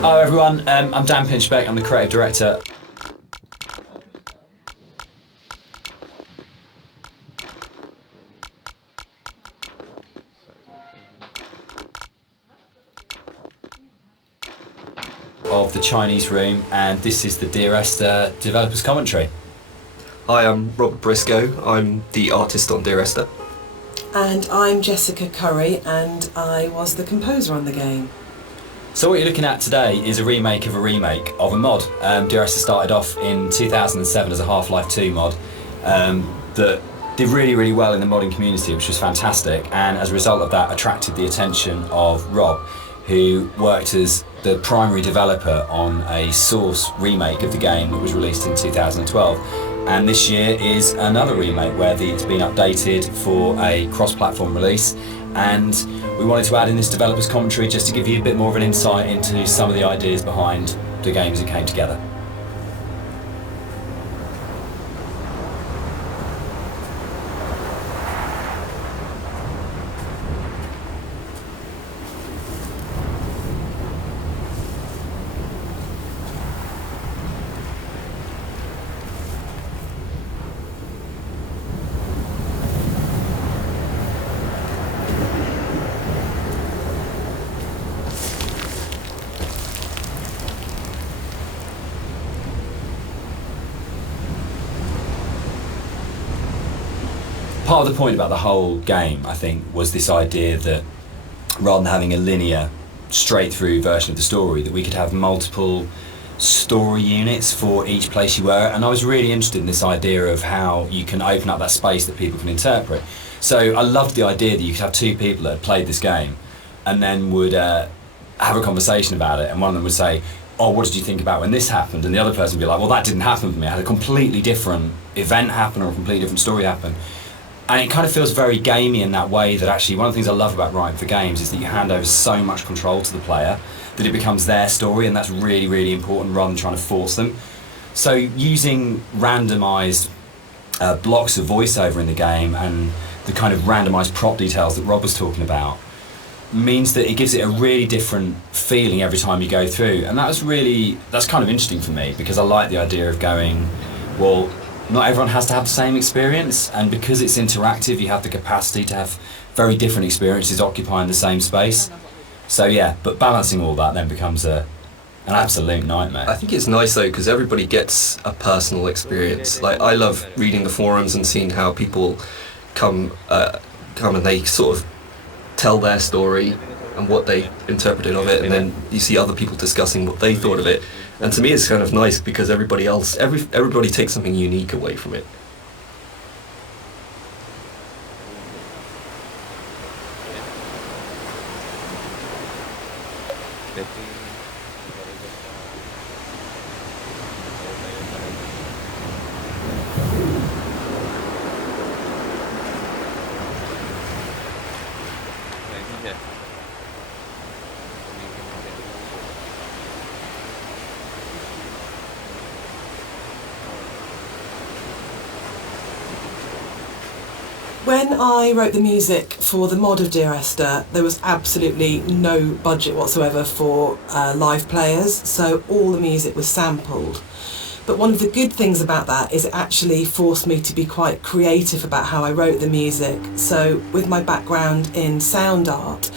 Hello everyone, I'm Dan Pinchbeck, I'm the creative director of the Chinese Room, and this is the Dear Esther Developers Commentary. Hi, I'm Robert Briscoe, I'm the artist on Dear Esther. And I'm Jessica Curry, and I was the composer on the game. So what you're looking at today is a remake of a mod. Dear Esther started off in 2007 as a Half-Life 2 mod that did really, really well in the modding community, which was fantastic, and as a result of that attracted the attention of Rob, who worked as the primary developer on a Source remake of the game that was released in 2012. And this year is another remake where it's been updated for a cross-platform release, and we wanted to add in this developer's commentary just to give you a bit more of an insight into some of the ideas behind the game as it came together. Part of the point about the whole game, I think, was this idea that rather than having a linear, straight-through version of the story, that we could have multiple story units for each place you were. And I was really interested in this idea of how you can open up that space that people can interpret. So I loved the idea that you could have two people that had played this game and then would have a conversation about it, and one of them would say, oh, what did you think about when this happened? And the other person would be like, well, that didn't happen for me. I had a completely different event happen or a completely different story happen. And it kind of feels very gamey in that way, that actually one of the things I love about writing for games is that you hand over so much control to the player that it becomes their story, and that's really, really important rather than trying to force them. So using randomised blocks of voiceover in the game and the kind of randomised prop details that Rob was talking about means that it gives it a really different feeling every time you go through. And that's kind of interesting for me, because I like the idea of going, well, not everyone has to have the same experience, and because it's interactive, you have the capacity to have very different experiences occupying the same space. So yeah, but balancing all that then becomes an absolute nightmare. I think it's nice though, because everybody gets a personal experience. Like, I love reading the forums and seeing how people come and they sort of tell their story and what they interpreted of it, and then you see other people discussing what they thought of it. And to me, it's kind of nice because everybody takes something unique away from it. When I wrote the music for the mod of Dear Esther, there was absolutely no budget whatsoever for live players, so all the music was sampled. But one of the good things about that is it actually forced me to be quite creative about how I wrote the music. So with my background in sound art,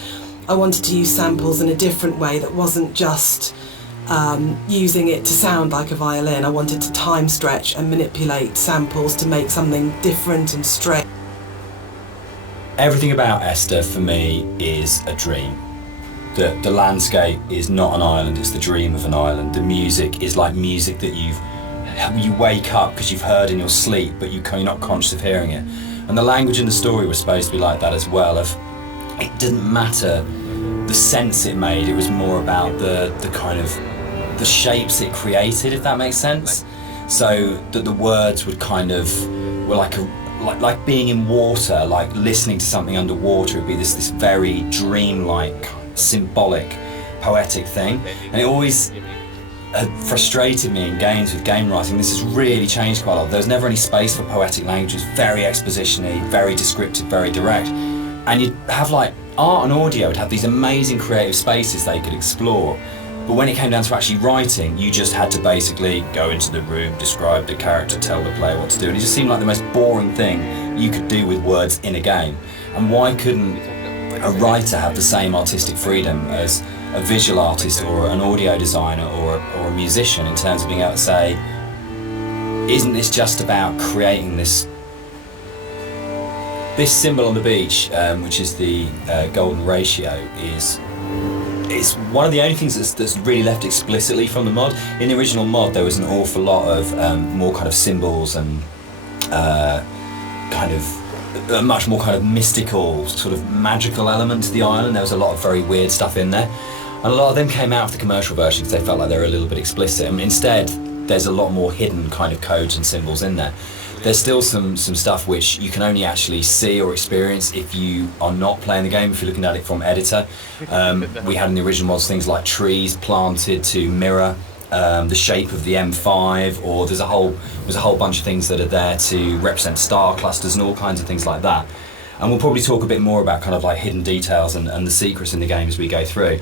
I wanted to use samples in a different way that wasn't just using it to sound like a violin. I wanted to time stretch and manipulate samples to make something different and strange. Everything about Esther for me is a dream. The landscape is not an island, it's the dream of an island. The music is like music that you wake up because you've heard in your sleep, but you're not conscious of hearing it. And the language in the story was supposed to be like that as well. It didn't matter the sense it made, it was more about the kind of the shapes it created, if that makes sense. So that the words would kind of were like being in water, like listening to something underwater. It'd be this very dreamlike, symbolic, poetic thing. And it always frustrated me in games with game writing. This has really changed quite a lot. There was never any space for poetic language. It was very exposition-y, very descriptive, very direct. And you'd have like art and audio would have these amazing creative spaces they could explore. But when it came down to actually writing, you just had to basically go into the room, describe the character, tell the player what to do, and it just seemed like the most boring thing you could do with words in a game. And why couldn't a writer have the same artistic freedom as a visual artist or an audio designer or a musician, in terms of being able to say, isn't this just about creating this symbol on the beach, which is the golden ratio, it's one of the only things that's really left explicitly from the mod. In the original mod, there was an awful lot of more kind of symbols and kind of a much more kind of mystical, sort of magical element to the island. There was a lot of very weird stuff in there, and a lot of them came out of the commercial version because they felt like they were a little bit explicit. And instead, there's a lot more hidden kind of codes and symbols in there. There's still some stuff which you can only actually see or experience if you are not playing the game, if you're looking at it from editor. We had in the original mods things like trees planted to mirror the shape of the M5, or there's a whole bunch of things that are there to represent star clusters and all kinds of things like that. And we'll probably talk a bit more about kind of like hidden details and the secrets in the game as we go through.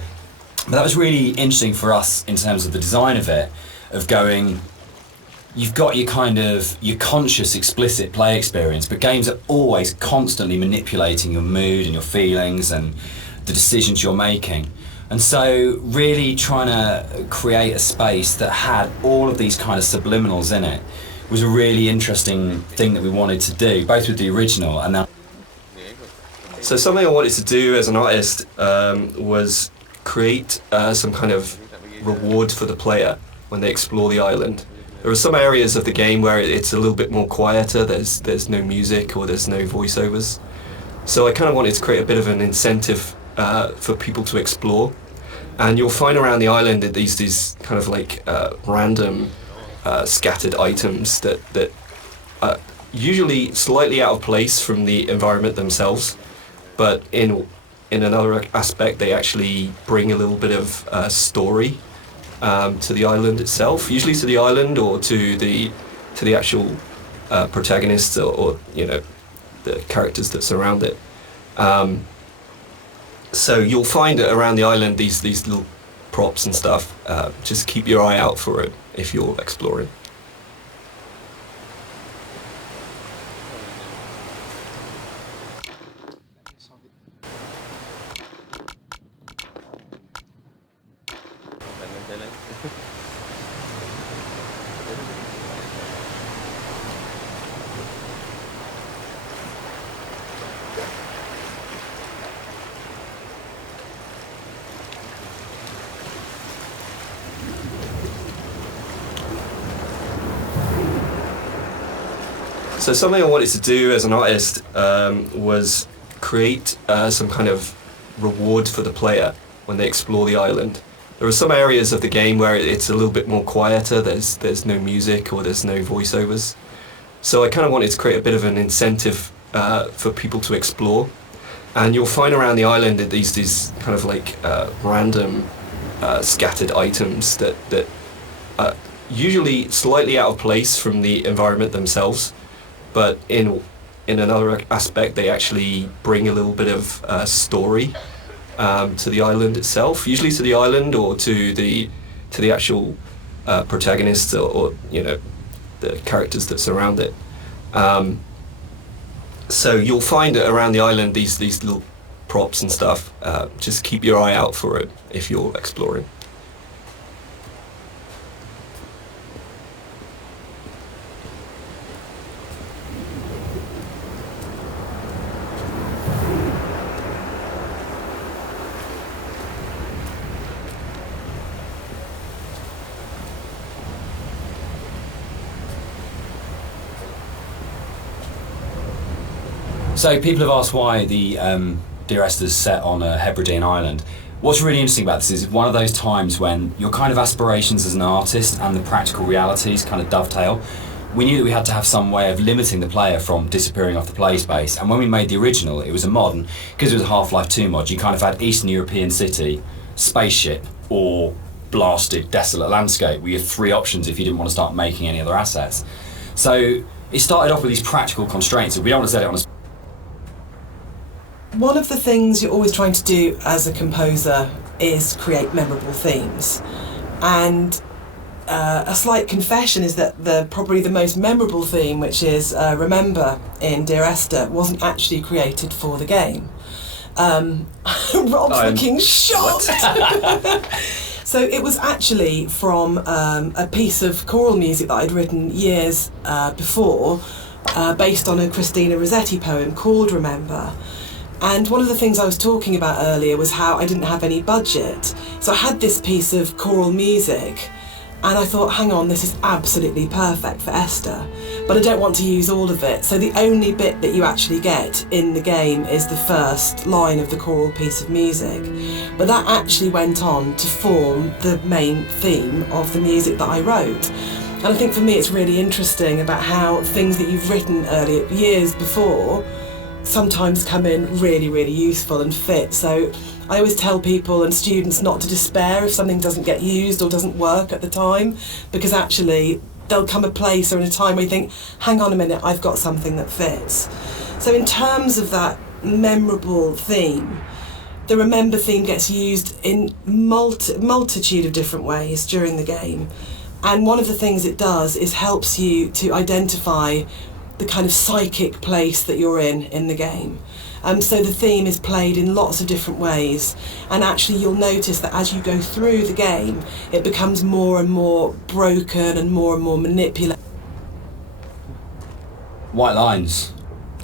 But that was really interesting for us in terms of the design of it, of going, you've got your kind of your conscious, explicit play experience, but games are always constantly manipulating your mood and your feelings and the decisions you're making. And so really trying to create a space that had all of these kind of subliminals in it was a really interesting thing that we wanted to do, both with the original and now. So something I wanted to do as an artist was create some kind of reward for the player when they explore the island. There are some areas of the game where it's a little bit more quieter, there's no music or there's no voiceovers. So I kind of wanted to create a bit of an incentive for people to explore. And you'll find around the island that these kind of like random scattered items that are usually slightly out of place from the environment themselves, but in another aspect they actually bring a little bit of story to the island itself, usually to the island or to the actual protagonists or you know, the characters that surround it. So you'll find around the island these little props and stuff. Just keep your eye out for it if you're exploring. So something I wanted to do as an artist was create some kind of reward for the player when they explore the island. There are some areas of the game where it's a little bit more quieter, there's no music or there's no voiceovers. So I kind of wanted to create a bit of an incentive for people to explore. And you'll find around the island that these kind of like random scattered items that are usually slightly out of place from the environment themselves, but in another aspect they actually bring a little bit of story to the island itself, usually to the island or to the actual protagonists or you know, the characters that surround it. So you'll find around the island these little props and stuff. Just keep your eye out for it if you're exploring. So people have asked why the Dear Esther's set on a Hebridean island. What's really interesting about this is it's one of those times when your kind of aspirations as an artist and the practical realities kind of dovetail. We knew that we had to have some way of limiting the player from disappearing off the play space, and when we made the original it was a mod, and because it was a Half-Life 2 mod, you kind of had Eastern European city, spaceship, or blasted desolate landscape. We had three options if you didn't want to start making any other assets. So it started off with these practical constraints, and we don't want to set it on a... One of the things you're always trying to do as a composer is create memorable themes. And a slight confession is that probably the most memorable theme, which is Remember in Dear Esther, wasn't actually created for the game. Rob's looking shocked. So it was actually from a piece of choral music that I'd written years before, based on a Christina Rossetti poem called Remember. And one of the things I was talking about earlier was how I didn't have any budget. So I had this piece of choral music, and I thought, hang on, this is absolutely perfect for Esther, but I don't want to use all of it. So the only bit that you actually get in the game is the first line of the choral piece of music. But that actually went on to form the main theme of the music that I wrote. And I think for me it's really interesting about how things that you've written earlier, years before, sometimes come in really, really useful and fit. So I always tell people and students not to despair if something doesn't get used or doesn't work at the time, because actually there'll come a place or in a time where you think, hang on a minute, I've got something that fits. So in terms of that memorable theme, the Remember theme gets used in multitude of different ways during the game. And one of the things it does is helps you to identify the kind of psychic place that you're in the game. So the theme is played in lots of different ways, and actually you'll notice that as you go through the game, it becomes more and more broken and more manipulated. White Lines.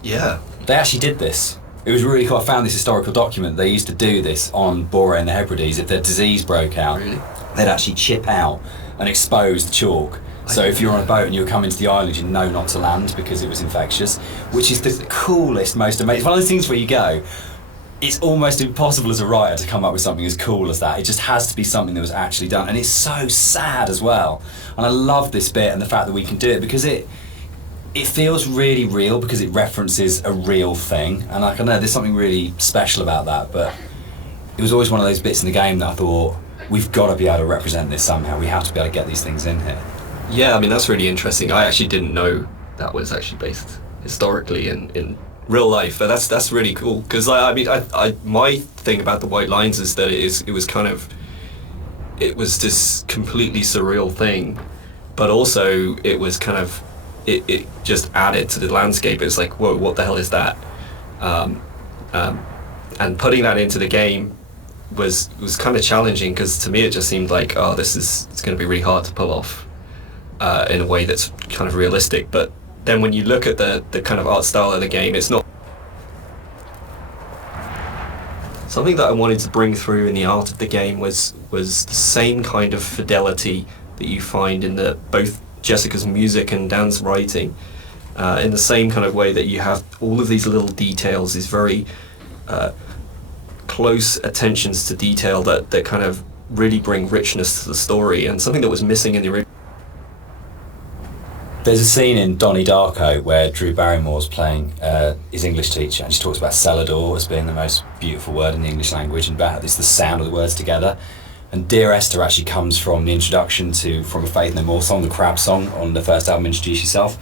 Yeah. They actually did this. It was really cool. I found this historical document. They used to do this on Bora and the Hebrides. If their disease broke out, Really? they'd actually chip out and expose the chalk. So if you're on a boat and you're coming to the island, you know not to land because it was infectious, which is the coolest, most amazing. It's one of those things where you go, it's almost impossible as a writer to come up with something as cool as that. It just has to be something that was actually done. And it's so sad as well. And I love this bit and the fact that we can do it because it feels really real because it references a real thing. And I don't know, there's something really special about that. But it was always one of those bits in the game that I thought, we've got to be able to represent this somehow. We have to be able to get these things in here. Yeah, I mean, that's really interesting. I actually didn't know that was actually based historically in real life, but that's really cool. Because I mean, my thing about the White Lines is that it was this completely surreal thing, but also it was kind of it just added to the landscape. It's like, whoa, what the hell is that? And putting that into the game was kind of challenging because to me it just seemed like, oh, it's going to be really hard to pull off. In a way that's kind of realistic, but then when you look at the kind of art style of the game, it's not something that I wanted to bring through in the art of the game was the same kind of fidelity that you find in both Jessica's music and Dan's writing, in the same kind of way that you have all of these little details, these very close attentions to detail that kind of really bring richness to the story, and something that was missing in the original. There's a scene in Donnie Darko where Drew Barrymore's playing his English teacher, and she talks about cellador as being the most beautiful word in the English language, and about it's the sound of the words together. And Dear Esther actually comes from the introduction to From a Faith No More song, the Crab song on the first album, Introduce Yourself.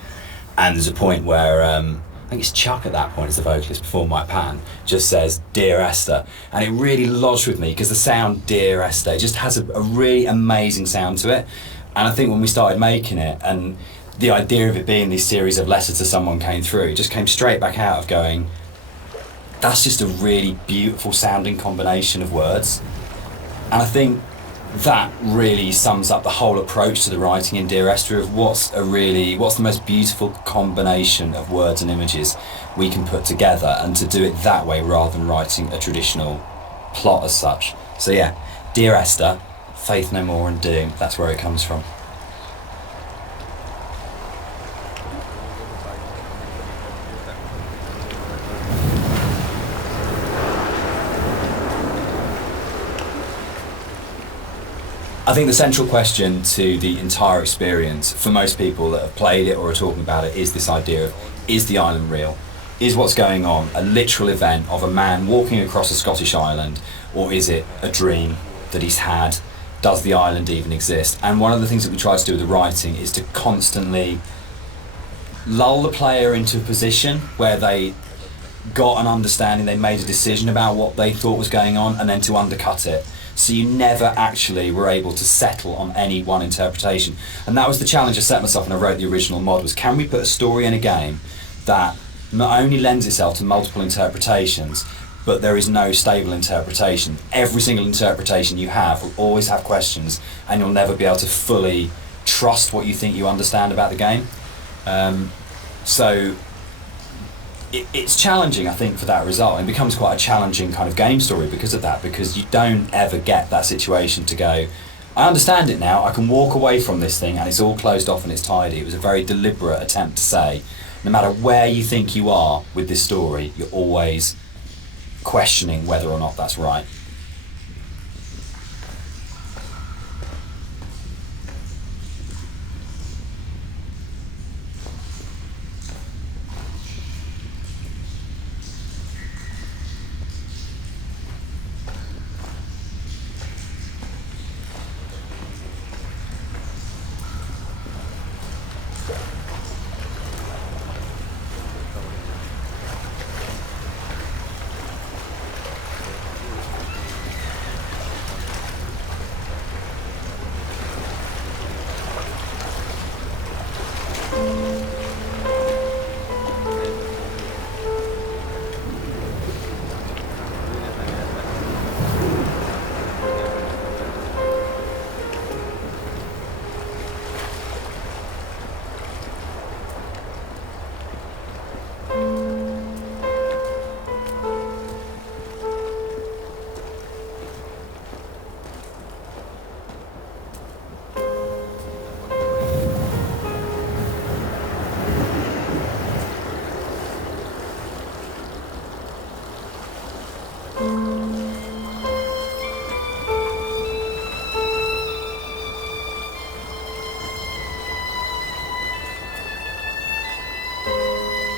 And there's a point where I think it's Chuck at that point, as the vocalist before Mike Patton, just says Dear Esther, and it really lodged with me because the sound Dear Esther just has a really amazing sound to it. And I think when we started making it, and the idea of it being this series of letters to someone came through, it just came straight back out of going, that's just a really beautiful sounding combination of words. And I think that really sums up the whole approach to the writing in Dear Esther of what's the most beautiful combination of words and images we can put together, and to do it that way rather than writing a traditional plot as such. So yeah, Dear Esther, Faith No More and Doom, that's where it comes from. I think the central question to the entire experience, for most people that have played it or are talking about it, is this idea of, is the island real? Is what's going on a literal event of a man walking across a Scottish island, or is it a dream that he's had? Does the island even exist? And one of the things that we try to do with the writing is to constantly lull the player into a position where they got an understanding, they made a decision about what they thought was going on, and then to undercut it. So you never actually were able to settle on any one interpretation. And that was the challenge I set myself when I wrote the original mod, was can we put a story in a game that not only lends itself to multiple interpretations, but there is no stable interpretation. Every single interpretation you have will always have questions, and you'll never be able to fully trust what you think you understand about the game. So it's challenging, I think, for that result. It becomes quite a challenging kind of game story because of that, because you don't ever get that situation to go, I understand it now, I can walk away from this thing and it's all closed off and it's tidy. It was a very deliberate attempt to say, no matter where you think you are with this story, you're always questioning whether or not that's right.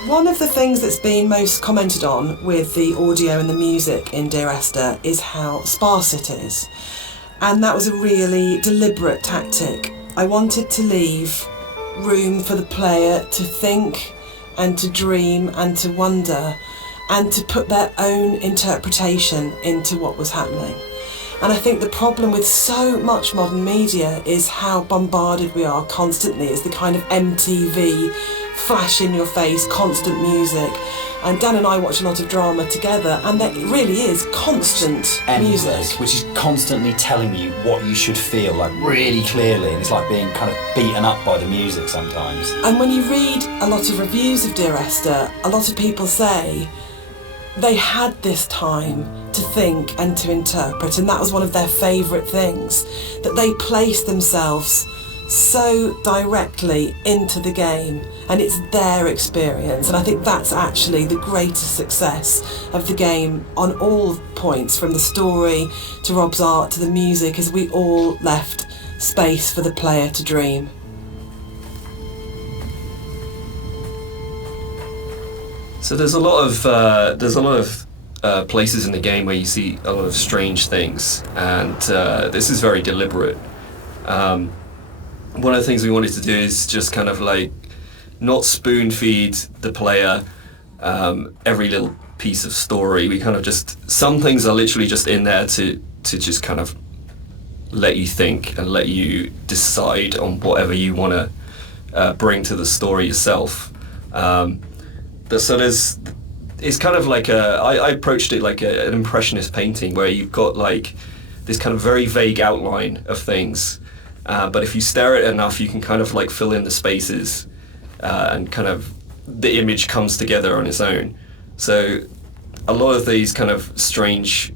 One of the things that's been most commented on with the audio and the music in Dear Esther is how sparse it is. And that was a really deliberate tactic. I wanted to leave room for the player to think and to dream and to wonder and to put their own interpretation into what was happening. And I think the problem with so much modern media is how bombarded we are constantly. It's the kind of MTV, flash in your face, constant music. And Dan and I watch a lot of drama together, and there really is constant Endless, music. which is constantly telling you what you should feel, like really clearly, and it's like being kind of beaten up by the music sometimes. And when you read a lot of reviews of Dear Esther, a lot of people say they had this time to think and to interpret, and that was one of their favourite things, that they placed themselves so directly into the game and it's their experience. And I think that's actually the greatest success of the game on all points, from the story to Rob's art to the music, is we all left space for the player to dream. So there's a lot of places in the game where you see a lot of strange things, and this is very deliberate. One of the things we wanted to do is just kind of like not spoon feed the player every little piece of story. We kind of just, some things are literally just in there to just kind of let you think and let you decide on whatever you want to bring to the story yourself. So it's kind of like I approached it like an impressionist painting, where you've got like this kind of very vague outline of things, but if you stare at it enough, you can kind of like fill in the spaces, and kind of the image comes together on its own. So a lot of these kind of strange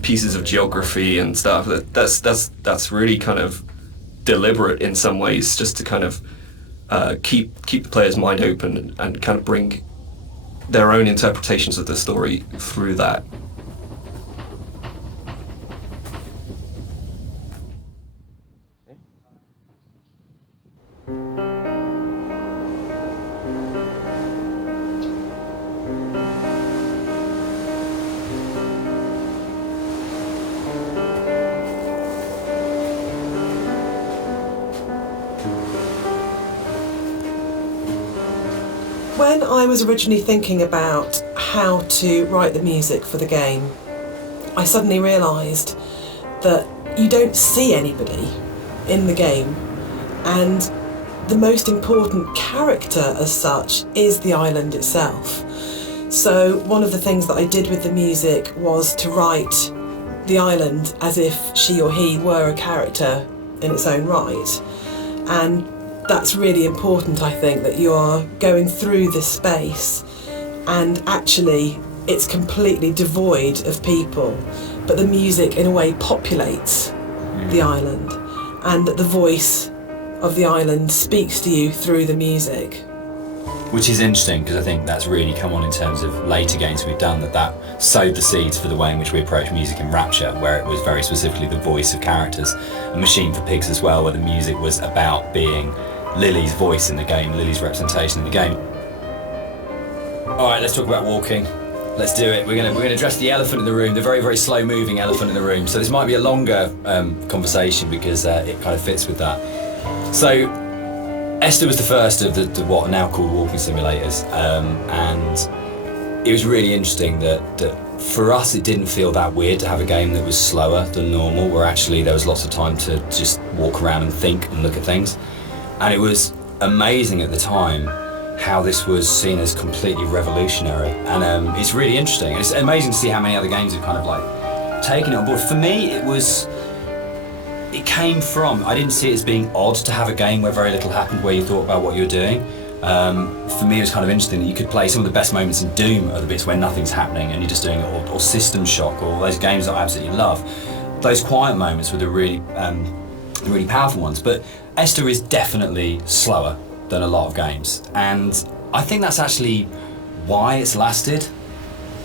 pieces of geography and stuff, that's really kind of deliberate in some ways, just to kind of keep the player's mind open and kind of bring their own interpretations of the story through that. When I was originally thinking about how to write the music for the game, I suddenly realised that you don't see anybody in the game, and the most important character as such is the island itself. So one of the things that I did with the music was to write the island as if she or he were a character in its own right. And that's really important, I think, that you are going through this space and actually it's completely devoid of people, but the music in a way populates the island, and that the voice of the island speaks to you through the music. Which is interesting, because I think that's really come on in terms of later games we've done, that sowed the seeds for the way in which we approach music in Rapture, where it was very specifically the voice of characters. A Machine for Pigs as well, where the music was about being Lily's voice in the game, Lily's representation in the game. Alright, let's talk about walking. Let's do it. We're gonna address the elephant in the room, the very, very slow moving elephant in the room. So this might be a longer conversation because it kind of fits with that. So Esther was the first of the what are now called walking simulators, and it was really interesting that for us it didn't feel that weird to have a game that was slower than normal, where actually there was lots of time to just walk around and think and look at things. And it was amazing at the time how this was seen as completely revolutionary, and it's really interesting. It's amazing to see how many other games have kind of like taken it on board. For me, it came from, I didn't see it as being odd to have a game where very little happened, where you thought about what you were doing. For me, it was kind of interesting that you could play some of the best moments in Doom are the bits where nothing's happening and you're just doing it, or System Shock, or those games that I absolutely love. Those quiet moments were the really powerful ones. But Esther is definitely slower than a lot of games, and I think that's actually why it's lasted.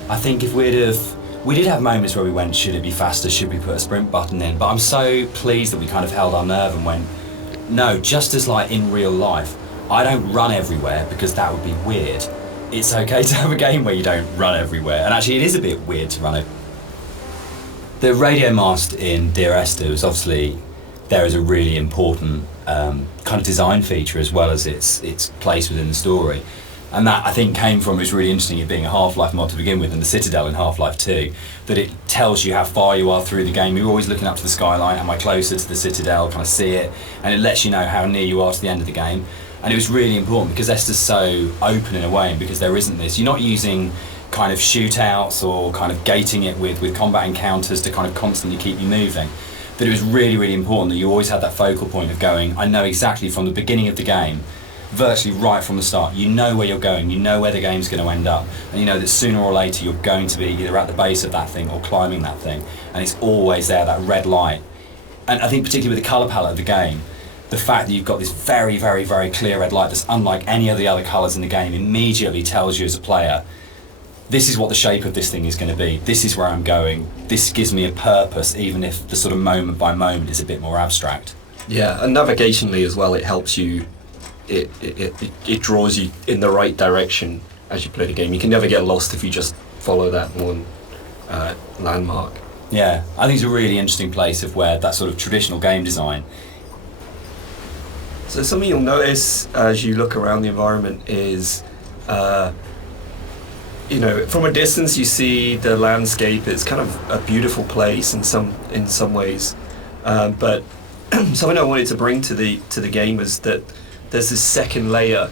I think if we did have moments where we went, should it be faster, should we put a sprint button in, but I'm so pleased that we kind of held our nerve and went, no, just as like in real life, I don't run everywhere because that would be weird. It's okay to have a game where you don't run everywhere, and actually it is a bit weird to run it. The radio mast in Dear Esther was obviously there as a really important kind of design feature, as well as its place within the story. And that, I think, came from, it was really interesting, it being a Half-Life mod to begin with, and the Citadel in Half-Life 2, that it tells you how far you are through the game. You're always looking up to the skyline, am I closer to the Citadel, can I see it? And it lets you know how near you are to the end of the game. And it was really important because Esther's so open in a way, and because there isn't this, you're not using kind of shootouts or kind of gating it with combat encounters to kind of constantly keep you moving. That it was really, really important that you always had that focal point of going, I know exactly from the beginning of the game, virtually right from the start, you know where you're going, you know where the game's going to end up, and you know that sooner or later you're going to be either at the base of that thing or climbing that thing, and it's always there, that red light. And I think particularly with the colour palette of the game, the fact that you've got this very, very, very clear red light that's unlike any of the other colours in the game immediately tells you as a player, this is what the shape of this thing is going to be, this is where I'm going, this gives me a purpose, even if the sort of moment by moment is a bit more abstract. Yeah, and navigationally as well, it helps you, it draws you in the right direction as you play the game. You can never get lost if you just follow that one landmark. Yeah, I think it's a really interesting place of where that sort of traditional game design. So something you'll notice as you look around the environment is from a distance you see the landscape. It's kind of a beautiful place in some ways, but something I wanted to bring to the game was that there's this second layer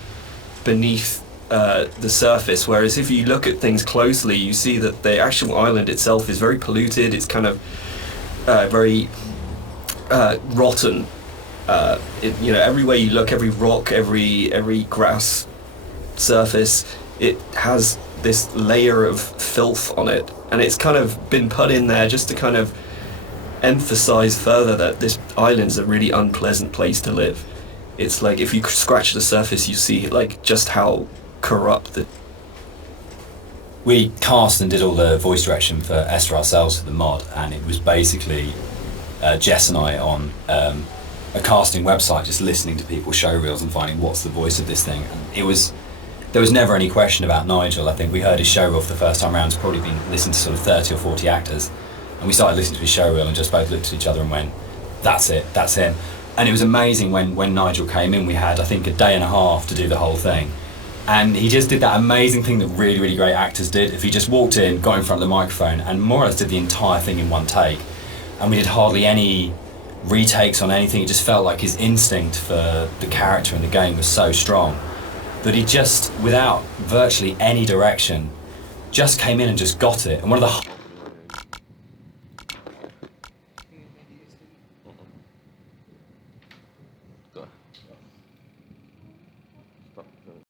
beneath the surface, whereas if you look at things closely you see that the actual island itself is very polluted. It's kind of very rotten. Everywhere you look, every rock, every grass surface, it has this layer of filth on it, and it's kind of been put in there just to kind of emphasize further that this island's a really unpleasant place to live. It's like if you scratch the surface you see like just how corrupt it. We cast and did all the voice direction for Esther ourselves for the mod, and it was basically Jess and I on a casting website just listening to people's show reels and finding what's the voice of this thing. And there was never any question about Nigel. I think we heard his show reel for the first time around. It's probably been listened to sort of 30 or 40 actors, and we started listening to his show reel and just both looked at each other and went, that's it, that's him. And it was amazing when Nigel came in. We had, I think, a day and a half to do the whole thing, And he just did that amazing thing that really, really great actors did. If he just walked in, got in front of the microphone, and more or less did the entire thing in one take. And we did hardly any retakes on anything. It just felt like his instinct for the character and the game was so strong that he just, without virtually any direction, just came in and just got it. And one of the